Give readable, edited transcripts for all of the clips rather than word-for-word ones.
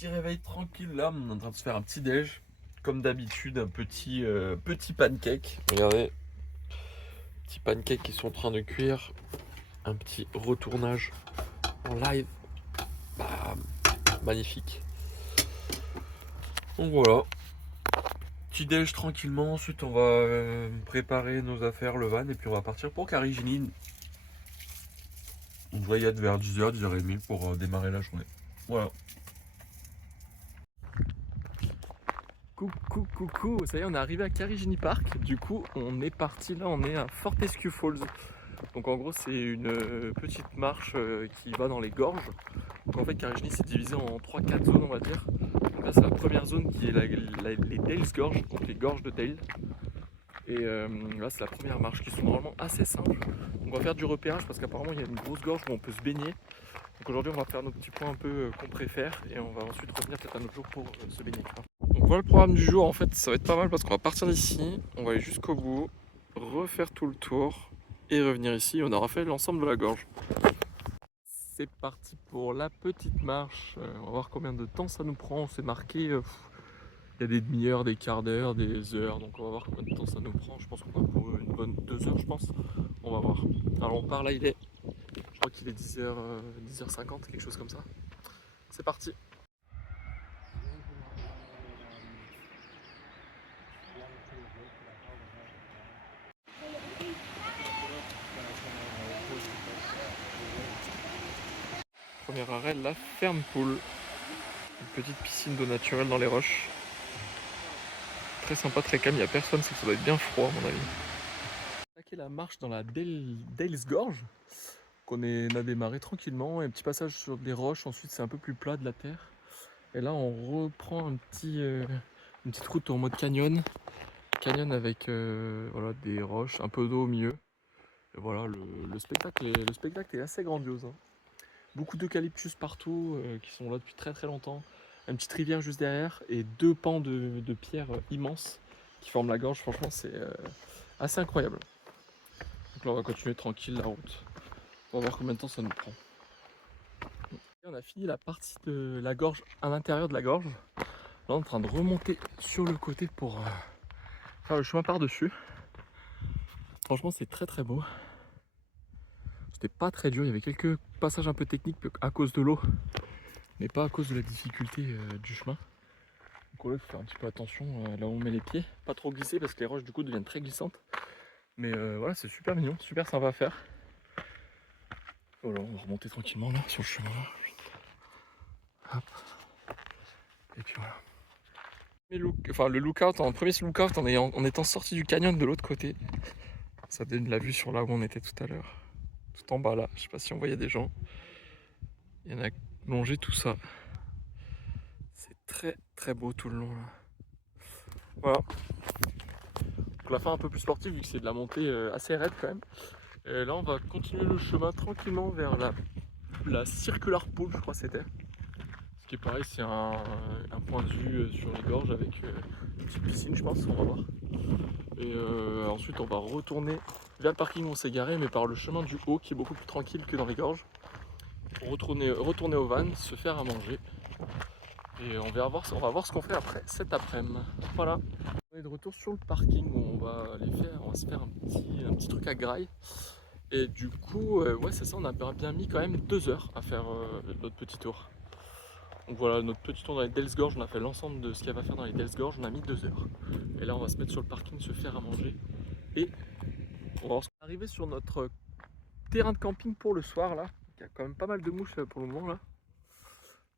Petit réveil tranquille là, on est en train de se faire un petit déj. Comme d'habitude, un petit pancake. Regardez, petit pancake qui sont en train de cuire. Un petit retournage en live. Bam, magnifique. Donc voilà, petit déj tranquillement. Ensuite, on va préparer nos affaires, le van, et puis on va partir pour Carigini. On doit y être vers 10h, 10h30 pour démarrer la journée. Voilà. Coucou, coucou, ça y est, on est arrivé à Carigini Park. Du coup, on est parti là, on est à Fortescue Falls. Donc en gros, c'est une petite marche qui va dans les gorges. Donc en fait, Carigini c'est divisé en 3-4 zones, on va dire. Donc là, c'est la première zone qui est les Dales Gorges, donc les gorges de Dale. Et là, c'est la première marche qui sont normalement assez simples. Donc on va faire du repérage parce qu'apparemment, il y a une grosse gorge où on peut se baigner. Donc aujourd'hui, on va faire nos petits points un peu qu'on préfère et on va ensuite revenir peut-être un autre jour pour se baigner. Donc voilà le programme du jour. En fait, ça va être pas mal parce qu'on va partir d'ici, on va aller jusqu'au bout, refaire tout le tour et revenir ici. On aura fait l'ensemble de la gorge. C'est parti pour la petite marche. On va voir combien de temps ça nous prend. C'est marqué, il y a des demi-heures, des quarts d'heure, des heures. Donc on va voir combien de temps ça nous prend. Je pense qu'on a pour une bonne 2 heures, je pense. On va voir. Alors on part là, je crois qu'il est 10h, 10h50, quelque chose comme ça. C'est parti. Premier arrêt, la ferme poule. Une petite piscine d'eau naturelle dans les roches. Très sympa, très calme, il n'y a personne, c'est que ça doit être bien froid à mon avis. Attaquer la marche dans la Dales Gorge. On a démarré tranquillement, et un petit passage sur des roches, ensuite c'est un peu plus plat de la terre. Et là on reprend une petite route en mode canyon. Canyon avec voilà, des roches, un peu d'eau au milieu. Et voilà, le spectacle est assez grandiose, hein. Beaucoup d'eucalyptus partout qui sont là depuis très très longtemps. Une petite rivière juste derrière et deux pans de pierre immenses qui forment la gorge. Franchement, c'est assez incroyable. Donc là, on va continuer tranquille la route. On va voir combien de temps ça nous prend. Et on a fini la partie de la gorge à l'intérieur de la gorge. Là, on est en train de remonter sur le côté pour faire le chemin par-dessus. Franchement, c'est très très beau. C'était pas très dur. Il y avait quelques passages un peu techniques à cause de l'eau, mais pas à cause de la difficulté du chemin. Donc là, il faut faire un petit peu attention là où on met les pieds. Pas trop glisser parce que les roches du coup deviennent très glissantes. Mais voilà, c'est super mignon, super sympa à faire. Voilà, on va remonter tranquillement là sur le chemin. Hop. Et puis voilà. Le lookout, en premier lookout en étant sorti du canyon de l'autre côté. Ça donne la vue sur là où on était tout à l'heure. Tout en bas là, je sais pas si on voyait des gens. Il y en a longé tout ça. C'est très très beau tout le long là. Voilà. Donc la fin un peu plus sportive vu que c'est de la montée assez raide quand même. Et là on va continuer le chemin tranquillement vers la Circular Pool, je crois que c'était. Ce qui est pareil, c'est un point de vue sur les gorges avec une petite piscine, je pense, on va voir. Et ensuite on va retourner vers le parking où on s'est garé, mais par le chemin du haut qui est beaucoup plus tranquille que dans les gorges. Pour retourner au van, se faire à manger. Et on va voir ce qu'on fait après cet après-midi. Voilà. On est de retour sur le parking où on va se faire un petit truc à graille. Et du coup, ouais c'est ça, on a bien mis quand même 2 heures à faire notre petit tour. Donc voilà, notre petit tour dans les Dales Gorge, on a fait l'ensemble de ce qu'il y avait à faire dans les Dales Gorge, on a mis 2 heures. Et là on va se mettre sur le parking, se faire à manger. Et on va arriver sur notre terrain de camping pour le soir là. Il y a quand même pas mal de mouches pour le moment là.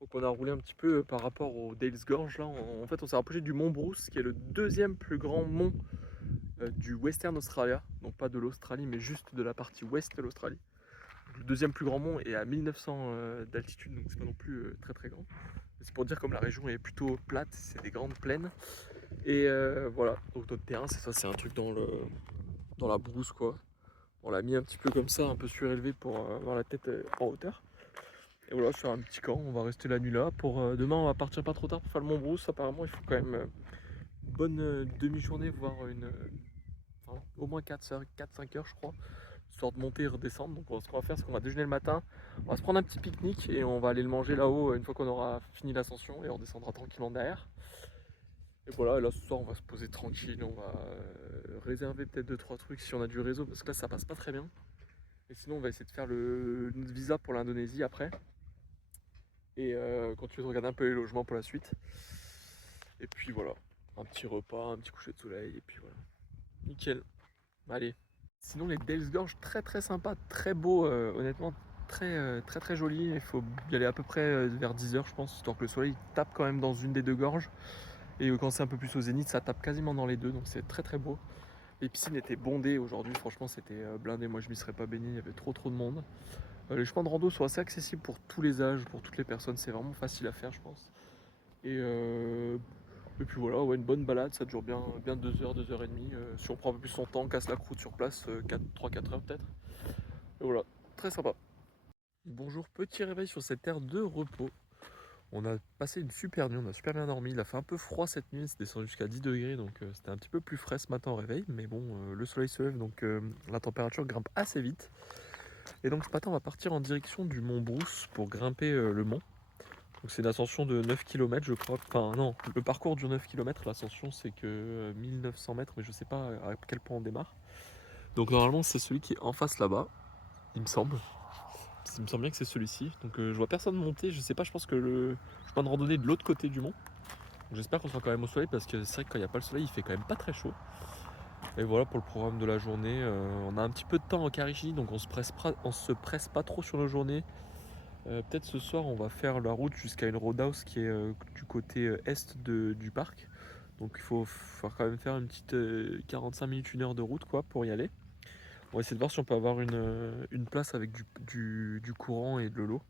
Donc on a roulé un petit peu par rapport aux Dales Gorge là. En fait on s'est rapproché du mont Bruce qui est le deuxième plus grand mont du Western Australia. Donc pas de l'Australie mais juste de la partie ouest de l'Australie. Le deuxième plus grand mont est à 1900 d'altitude, donc c'est pas non plus très très grand. C'est pour dire comme la région est plutôt plate, c'est des grandes plaines. Et voilà, donc notre terrain c'est ça, c'est un truc dans la brousse quoi. On l'a mis un petit peu comme ça, un peu surélevé pour avoir la tête en hauteur. Et voilà, sur un petit camp, on va rester la nuit là. Pour demain, on va partir pas trop tard pour faire le Mont Brousse. Apparemment, il faut quand même une bonne demi-journée, voire enfin, au moins 4-5 heures, je crois. histoire de monter et redescendre. Donc ce qu'on va faire, c'est qu'on va déjeuner le matin, on va se prendre un petit pique-nique et on va aller le manger là-haut une fois qu'on aura fini l'ascension et on redescendra tranquillement derrière. Et voilà, et là ce soir on va se poser tranquille, on va réserver peut-être 2-3 trucs si on a du réseau parce que là ça passe pas très bien. Et sinon on va essayer de faire notre visa pour l'Indonésie après. Et continuer de regarder un peu les logements pour la suite. Et puis voilà, un petit repas, un petit coucher de soleil, et puis voilà. Nickel. Allez. Sinon les Dales Gorge, très sympa, très beau, honnêtement, très joli. Il faut y aller à peu près vers 10h je pense, histoire que le soleil tape quand même dans une des deux gorges. Et quand c'est un peu plus au zénith, ça tape quasiment dans les deux, donc c'est très beau. Les piscines étaient bondées aujourd'hui, franchement c'était blindé, moi je m'y serais pas baigné, il y avait trop de monde. Les chemins de rando sont assez accessibles pour tous les âges, pour toutes les personnes, c'est vraiment facile à faire je pense. Et puis voilà, ouais, une bonne balade, ça dure bien 2h, 2h30. Si on prend un peu plus son temps, on casse la croûte sur place, 3-4 heures peut-être. Et voilà, très sympa. Bonjour, petit réveil sur cette terre de repos. On a passé une super nuit, on a super bien dormi. Il a fait un peu froid cette nuit, c'est descendu jusqu'à 10 degrés, donc c'était un petit peu plus frais ce matin au réveil. Mais bon, le soleil se lève, donc la température grimpe assez vite. Et donc ce matin, on va partir en direction du mont Brousse pour grimper le mont. Donc c'est une ascension de 9 km je crois. Enfin non, le parcours dure 9 km, l'ascension c'est que 1900 mètres, mais je sais pas à quel point on démarre. Donc normalement c'est celui qui est en face là-bas, il me semble. Il me semble bien que c'est celui-ci. Donc je vois personne monter, je sais pas, je pense que le chemin de randonnée est de l'autre côté du mont. J'espère qu'on sera quand même au soleil parce que c'est vrai que quand il n'y a pas le soleil il fait quand même pas très chaud. Et voilà pour le programme de la journée. On a un petit peu de temps en Karachi, donc on se presse pas trop sur nos journées. Peut-être ce soir on va faire la route jusqu'à une roadhouse qui est du côté est du parc. Donc il faut quand même faire une petite 45 minutes, 1 heure de route quoi pour y aller. On va essayer de voir si on peut avoir une place avec du courant et de l'eau.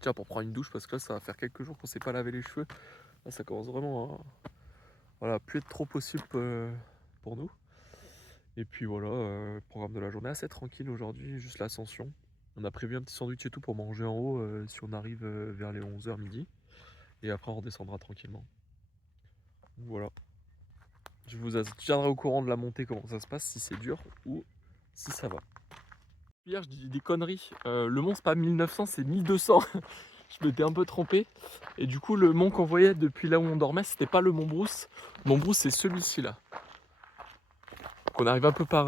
Tiens, pour prendre une douche parce que là ça va faire quelques jours qu'on ne s'est pas lavé les cheveux. Là ça commence vraiment à voilà, plus être trop possible pour nous. Et puis voilà, programme de la journée assez tranquille aujourd'hui, juste l'ascension. On a prévu un petit sandwich et tout pour manger en haut si on arrive vers les 11h midi. Et après on redescendra tranquillement. Voilà. Je vous tiendrai au courant de la montée, comment ça se passe, si c'est dur ou si ça va. Hier je dis des conneries, le mont c'est pas 1900 c'est 1200. Je m'étais un peu trompé. Et du coup le mont qu'on voyait depuis là où on dormait c'était pas le mont Brousse. Le mont Brousse c'est celui-ci là. Donc on arrive un peu par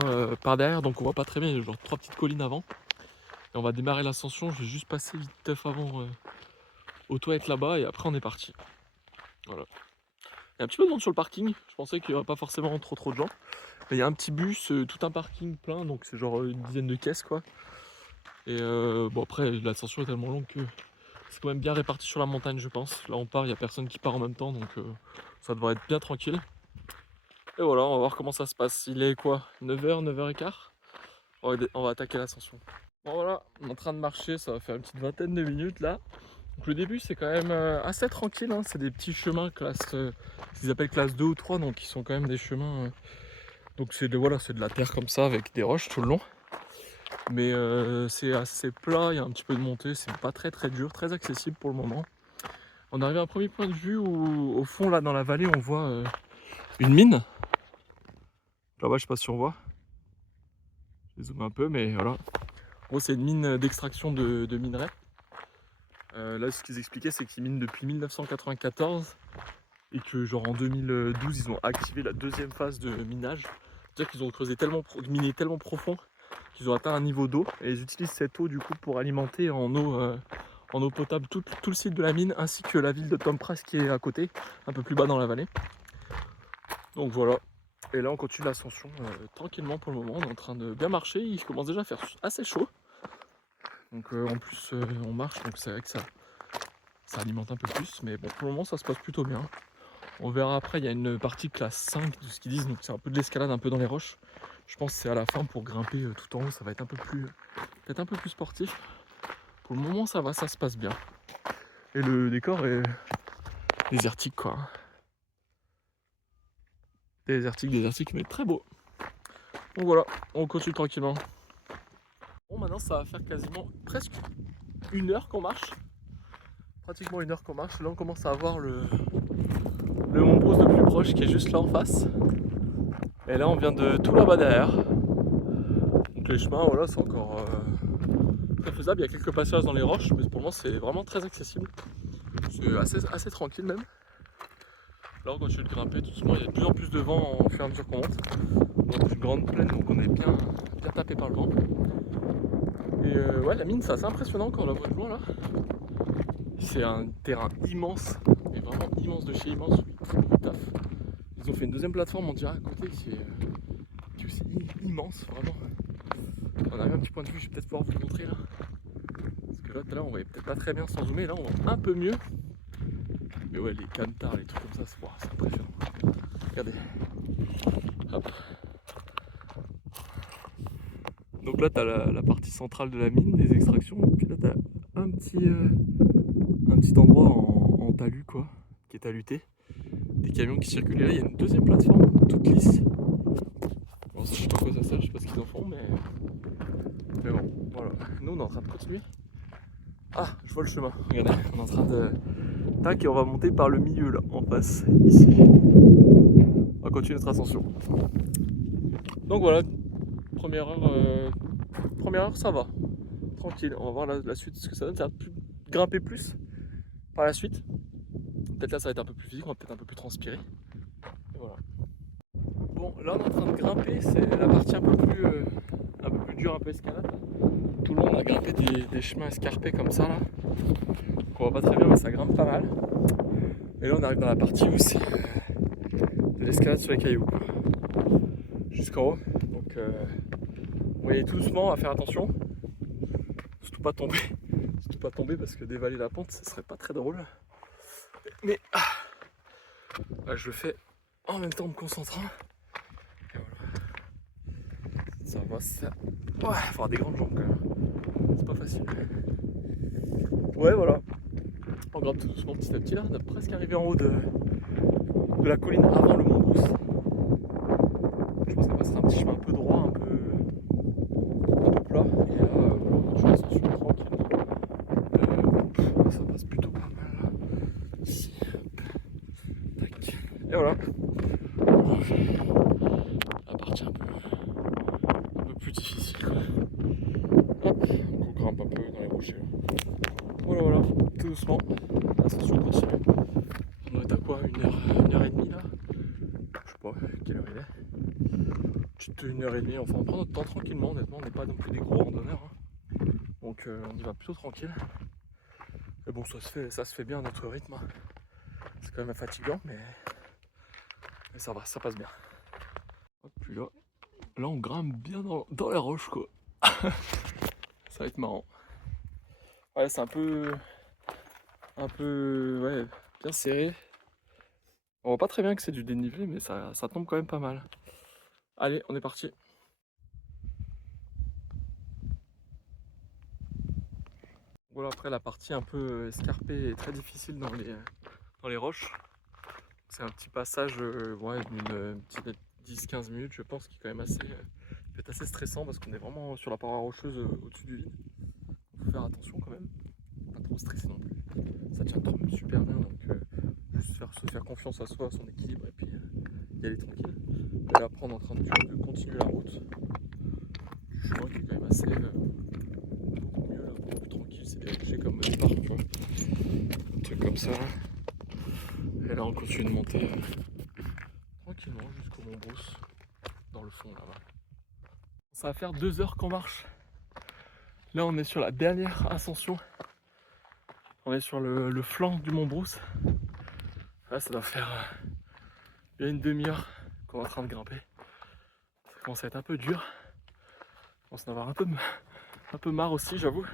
derrière donc on voit pas très bien, il y a genre 3 petites collines avant. Et on va démarrer l'ascension, je vais juste passer vite teuf avant aux toilettes là-bas et après on est parti. Voilà. Il y a un petit peu de monde sur le parking, je pensais qu'il n'y aurait pas forcément trop de gens. Mais il y a un petit bus, tout un parking plein, donc c'est genre une dizaine de caisses quoi. Et bon après l'ascension est tellement longue que c'est quand même bien réparti sur la montagne je pense. Là on part, il n'y a personne qui part en même temps donc ça devrait être bien tranquille. Et voilà, on va voir comment ça se passe. Il est quoi, 9h, 9h15 ? On va attaquer l'ascension. Bon voilà, on est en train de marcher, ça va faire une petite vingtaine de minutes là. Donc le début c'est quand même assez tranquille, hein. C'est des petits chemins classe, ce qu'ils appellent classe 2 ou 3, donc ils sont quand même des chemins. Donc c'est de la terre comme ça avec des roches tout le long. Mais c'est assez plat, il y a un petit peu de montée, c'est pas très dur, très accessible pour le moment. On arrive à un premier point de vue où au fond là dans la vallée on voit une mine. Là-bas je sais pas si on voit. Je vais zoomer un peu mais voilà. En gros c'est une mine d'extraction de minerais. Là ce qu'ils expliquaient c'est qu'ils minent depuis 1994 et que genre en 2012 ils ont activé la deuxième phase de minage. C'est-à-dire qu'ils ont miné tellement profond qu'ils ont atteint un niveau d'eau et ils utilisent cette eau du coup pour alimenter en eau potable tout le site de la mine ainsi que la ville de Tom Price qui est à côté, un peu plus bas dans la vallée. Donc voilà. Et là on continue l'ascension tranquillement pour le moment, on est en train de bien marcher, il commence déjà à faire assez chaud. Donc en plus on marche donc c'est vrai que ça alimente un peu plus, mais bon pour le moment ça se passe plutôt bien. On verra après, il y a une partie classe 5 de ce qu'ils disent, donc c'est un peu de l'escalade un peu dans les roches. Je pense que c'est à la fin pour grimper tout en haut, ça va être peut-être un peu plus sportif. Pour le moment ça va, ça se passe bien. Et le décor est désertique quoi. Désertique mais très beau. Donc voilà, on continue tranquillement. Bon maintenant ça va faire quasiment presque 1 heure qu'on marche. Pratiquement 1 heure qu'on marche. Là on commence à voir le mont Brousse le plus proche qui est juste là en face. Et là on vient de tout là-bas derrière. Donc les chemins, voilà, c'est encore très faisable. Il y a quelques passages dans les roches, mais pour le moment c'est vraiment très accessible. C'est assez tranquille même. Là on continue de grimper doucement, il y a de plus en plus de vent au fur et à mesure qu'on monte. Donc une grande plaine, donc on est bien tapé par le vent. Et ouais, la mine c'est assez impressionnant quand on la voit de loin là. C'est un terrain immense, mais vraiment immense de chez immense, du taf. Ils ont fait une deuxième plateforme, on dirait à côté, qui est aussi immense, vraiment. On a un petit point de vue, je vais peut-être pouvoir vous le montrer là. Parce que là, tout à l'heure, on voyait peut-être pas très bien sans zoomer, là, on voit un peu mieux. Mais ouais, les camtars, les trucs comme ça, c'est impressionnant. Regardez. Hop. Donc là, tu as la partie centrale de la mine, des extractions. Puis là, tu as un petit endroit en talus, quoi, qui est taluté. Des camions qui circulent. Et là, il y a une deuxième plateforme, toute lisse. Bon, ça, je sais pas quoi ça sert, je sais pas ce qu'ils en font, mais bon, voilà. Nous, on est en train de continuer. Ah, je vois le chemin. Regardez, on est en train de... Tac, et on va monter par le milieu, là, en face, ici. On va continuer notre ascension. Donc voilà, première heure, ça va. Tranquille, on va voir la suite, ce que ça donne. Ça va grimper plus par la suite. Peut-être là, ça va être un peu plus physique, on va peut-être un peu plus transpirer. Et voilà. Bon, là, on est en train de grimper, c'est la partie un peu plus dure, un peu escalade. Tout le long, on a grimpé des chemins escarpés comme ça, là. On voit pas très bien, mais ça grimpe pas mal. Et là, on arrive dans la partie où c'est de l'escalade sur les cailloux. Jusqu'en haut. Donc, vous voyez tout doucement, à faire attention. Surtout pas tomber. Surtout pas tomber parce que dévaler la pente, ce serait pas très drôle. Mais là, je le fais en même temps en me concentrant. Et voilà. Ça va, ça. Ouais, il faut avoir des grandes jambes quand même. C'est pas facile. Ouais, voilà. On grimpe tout doucement petit à petit là. On est presque arrivé en haut de la colline avant le Mont Brousse. Je pense qu'on passera un petit chemin un peu droit, un peu plat. Et là, voilà, je l'ascension tranquille. Ça passe plutôt pas mal là. Ici, hop. Tac. Et voilà. La partie un peu plus difficile quoi. Hop, donc on grimpe un peu dans les rochers là. Voilà, tout doucement. L'ascension continue. On est à quoi, une heure et demie là? Je sais pas quelle heure il est. Petite 1h30, enfin on prend notre temps tranquillement, honnêtement, on n'est pas non plus des gros randonneurs. Hein. Donc on y va plutôt tranquille. Et bon, ça se fait bien à notre rythme. Hein. C'est quand même fatigant, mais ça va, ça passe bien. Hop, puis là, on grimpe bien dans les roches quoi. Ça va être marrant. Ouais, c'est un peu ouais, bien serré. On voit pas très bien que c'est du dénivelé, mais ça tombe quand même pas mal. Allez, on est parti. Voilà, après la partie un peu escarpée et très difficile dans les roches. C'est un petit passage ouais, d'une petite 10-15 minutes, je pense, qui est quand même peut être assez stressant parce qu'on est vraiment sur la paroi rocheuse au-dessus du vide. Il faut faire attention quand même, pas trop stresser non plus. Ça tient quand même super bien, donc juste se faire confiance à soi, à son équilibre et puis y aller tranquille. Et là, après, on est en train de continuer la route. Du chemin qui est quand même assez beaucoup mieux, là, beaucoup plus tranquille, c'est dérangé comme départ, tu vois. Un truc comme ça. Et là, on continue de monter tranquillement jusqu'au Mont Brousse, dans le fond là-bas. Ça va faire 2 heures qu'on marche. Là, on est sur la dernière ascension. On est sur le flanc du Mont Brousse. Là, ça doit faire bien une demi-heure qu'on est en train de grimper. Ça commence à être un peu dur. Je pense en avoir un peu marre aussi, j'avoue.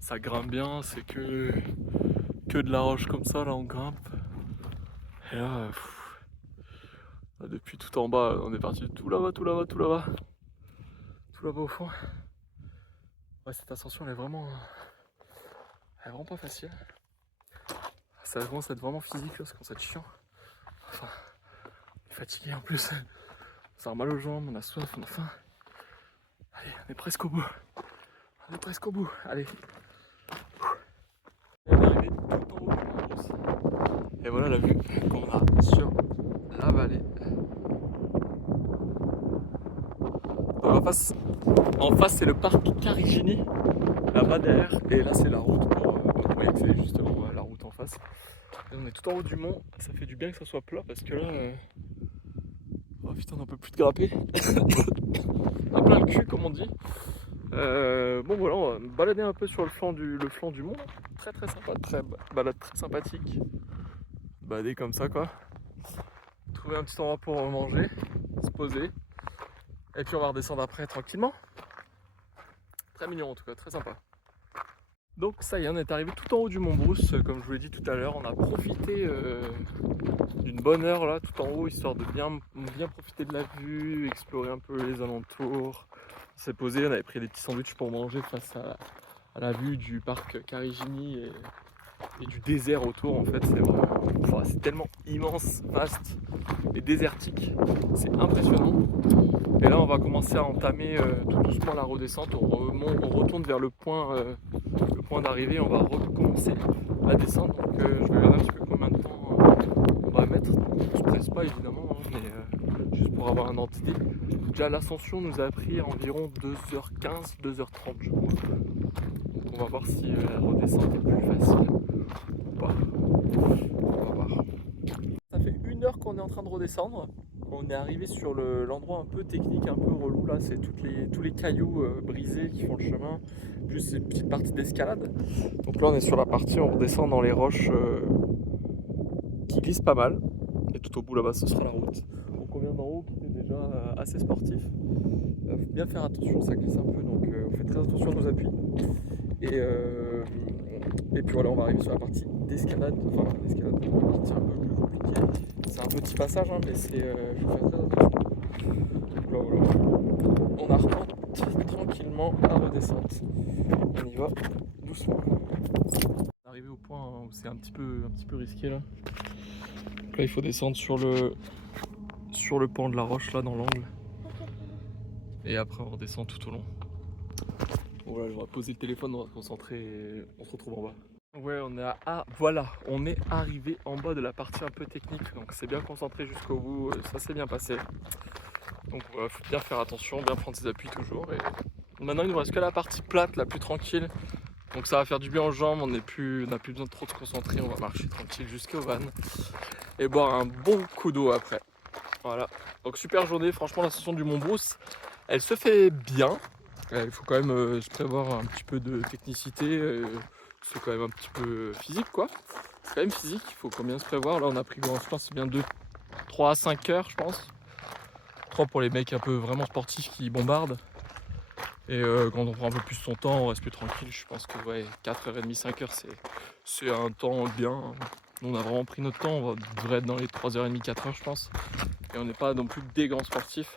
Ça grimpe bien, c'est que de la roche comme ça, là on grimpe. Et là, depuis tout en bas, on est parti tout là-bas, tout là-bas, tout là-bas. Tout là-bas au fond. Ouais, cette ascension elle est vraiment pas facile. Ça commence à être vraiment physique là, ça commence à être chiant. Enfin, on est fatigué en plus. Ça a mal aux jambes, on a soif, on a faim. Allez, on est presque au bout. On est presque au bout, allez. On est arrivé tout en haut du Mont Brousse. Et voilà la vue qu'on a sur la vallée. En face, c'est le parc Carigini, là-bas derrière. Et là, c'est la route pour y accéder, justement, la route en face. Et on est tout en haut du mont. Ça fait du bien que ça soit plat parce que là... Oh putain, on n'en peut plus de grimper. Un plein le cul, comme on dit. Bon, voilà, on va me balader un peu sur le flanc du mont. Très très sympa, balade très sympathique. Balader comme ça, quoi. Trouver un petit endroit pour manger, se poser. Et puis on va redescendre après tranquillement. Très mignon en tout cas, très sympa. Donc ça y est, on est arrivé tout en haut du Mont Brousse, comme je vous l'ai dit tout à l'heure. On a profité d'une bonne heure là, tout en haut, histoire de bien profiter de la vue, explorer un peu les alentours. On s'est posé, on avait pris des petits sandwichs pour manger face à la vue du parc Carigini et du désert autour. En fait, c'est tellement immense, vaste et désertique, c'est impressionnant. Et là on va commencer à entamer tout doucement la redescente. On retourne vers le point d'arrivée, on va recommencer la descente. Donc je vais regarder un petit peu combien de temps on va mettre. On ne se presse pas évidemment, hein, mais juste pour avoir un ordre d'idée. Déjà l'ascension nous a pris environ 2h15, 2h30 je crois. Donc on va voir si la redescente est plus facile ou pas. On va voir. Ça fait 1 heure qu'on est en train de redescendre. On est arrivé sur l'endroit un peu technique, un peu relou là, c'est tous les cailloux brisés qui font le chemin, plus une petite partie d'escalade. Donc là on est sur la partie, on redescend dans les roches qui glissent pas mal. Et tout au bout là-bas ce sera la route. Donc on vient d'en haut qui était déjà assez sportif. Faut bien faire attention, ça glisse un peu, donc on fait très attention à nos appuis. Et puis voilà, on va arriver sur la partie d'escalade, enfin l'escalade, la partie un peu plus compliquée. C'est un petit passage, hein, mais faut faire très attention. Donc là voilà, on arpente tranquillement la redescente. On y va doucement. On est arrivé au point où c'est un petit peu risqué là. Donc là il faut descendre sur le pan de la roche là dans l'angle. Et après on redescend tout au long. Bon voilà, je vais poser le téléphone, on va se concentrer et on se retrouve en bas. Ouais, on est arrivé en bas de la partie un peu technique, donc c'est bien concentré jusqu'au bout, ça s'est bien passé. Donc voilà, faut bien faire attention, bien prendre ses appuis toujours. Et maintenant il nous reste que la partie plate, la plus tranquille. Donc ça va faire du bien aux jambes, on n'a plus besoin de trop se concentrer, on va marcher tranquille jusqu'au van et boire un bon coup d'eau après. Voilà, donc super journée, franchement l'ascension du Mont Brousse, elle se fait bien. Il faut quand même se prévoir un petit peu de technicité, c'est quand même un petit peu physique quoi. C'est quand même physique, il faut combien se prévoir. Là on a pris, je pense c'est bien 3 à 5 heures je pense. 3 pour les mecs un peu vraiment sportifs qui bombardent. Et quand on prend un peu plus son temps, on reste plus tranquille. Je pense que ouais, 4h30, 5h c'est un temps bien. On a vraiment pris notre temps, on devrait être dans les 3h30, 4h je pense. Et on n'est pas non plus des grands sportifs.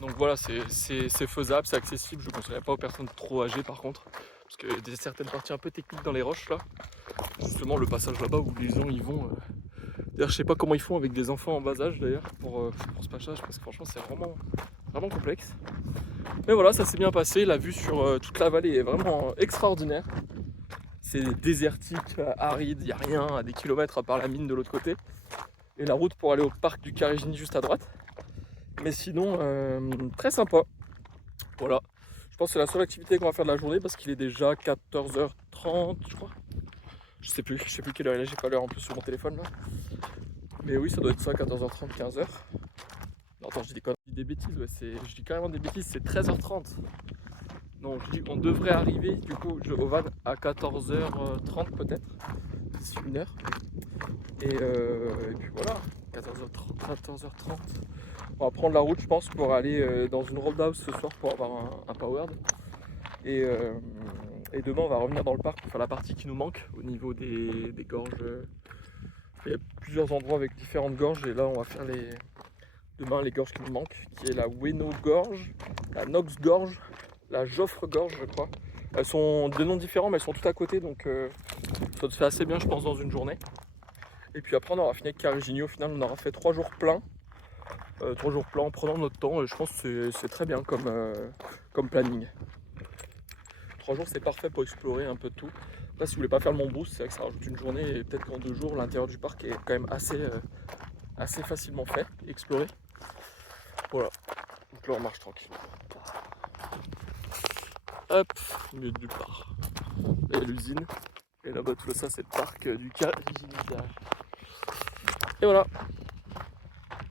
Donc voilà, c'est faisable, c'est accessible. Je ne conseillerais pas aux personnes trop âgées par contre. Parce qu'il y a certaines parties un peu techniques dans les roches là. Justement le passage là-bas où les gens y vont. D'ailleurs je sais pas comment ils font avec des enfants en bas âge d'ailleurs pour ce passage. Parce que franchement c'est vraiment complexe. Mais voilà, ça s'est bien passé. La vue sur toute la vallée est vraiment extraordinaire. C'est désertique, aride, il n'y a rien à des kilomètres à part la mine de l'autre côté. Et la route pour aller au parc du Carigini juste à droite. Mais sinon, très sympa. Voilà, je pense que c'est la seule activité qu'on va faire de la journée parce qu'il est déjà 14h30, je crois. Je sais plus quelle heure il est, j'ai pas l'heure en plus sur mon téléphone là. Mais oui, ça doit être ça, 14h30, 15h. Non, attends, je dis des bêtises, ouais, je dis carrément des bêtises, c'est 13h30. Donc je dis qu'on devrait arriver du coup au van à 14h30 peut-être, d'ici 1 heure. Et puis voilà, 14h30. On va prendre la route je pense pour aller dans une roadhouse ce soir pour avoir un powered. Et demain on va revenir dans le parc pour faire la partie qui nous manque au niveau des gorges. Il y a plusieurs endroits avec différentes gorges et là on va faire demain les gorges qui nous manquent, qui est la Weno Gorge, la Nox Gorge, la Joffre Gorge je crois. Elles sont de noms différents mais elles sont toutes à côté donc ça se fait assez bien je pense dans une journée. Et puis après on aura fini avec Carigini, au final on aura fait 3 jours pleins. 3 jours pleins en prenant notre temps et je pense que c'est très bien comme planning. 3 jours c'est parfait pour explorer un peu de tout. Là si vous voulez pas faire le Mont Brousse, c'est vrai que ça rajoute une journée et peut-être qu'en 2 jours l'intérieur du parc est quand même assez facilement fait, exploré. Voilà. Donc là on marche tranquille. Hop, au milieu de nulle part. Là il y a l'usine. Et là-bas tout ça c'est le parc du Ziniter. Et voilà.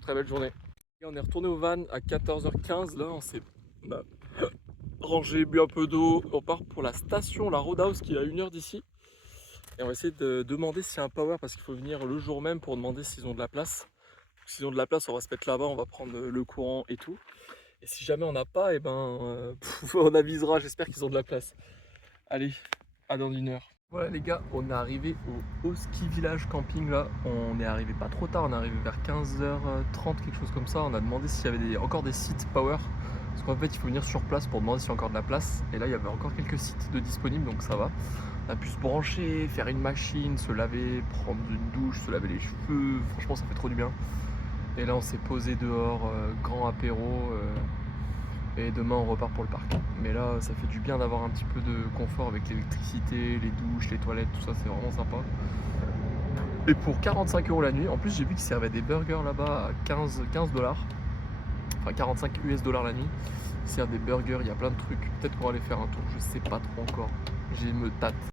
Très belle journée. Et on est retourné au van à 14h15. Là on s'est rangé, bu un peu d'eau. On part pour la station, la Roadhouse qui est à 1h d'ici. Et on va essayer de demander s'il y a un power parce qu'il faut venir le jour même pour demander s'ils ont de la place. S'ils ont de la place, on va se mettre là-bas, on va prendre le courant et tout. Et si jamais on n'a pas, et on avisera, j'espère qu'ils ont de la place. Allez, à dans 1 heure. Voilà les gars, on est arrivé au Ski Village Camping là. On est arrivé pas trop tard, on est arrivé vers 15h30, quelque chose comme ça. On a demandé s'il y avait encore des sites power. Parce qu'en fait, il faut venir sur place pour demander s'il y a encore de la place. Et là, il y avait encore quelques sites de disponibles, donc ça va. On a pu se brancher, faire une machine, se laver, prendre une douche, se laver les cheveux. Franchement, ça fait trop du bien. Et là, on s'est posé dehors, grand apéro. Et demain, on repart pour le parc. Mais là, ça fait du bien d'avoir un petit peu de confort avec l'électricité, les douches, les toilettes, tout ça, c'est vraiment sympa. Et pour 45 € la nuit, en plus, j'ai vu qu'ils servaient des burgers là-bas à 15 $. Enfin, 45 US $ la nuit. Ils servent des burgers, il y a plein de trucs. Peut-être qu'on va aller faire un tour, je sais pas trop encore. J'ai me tâte.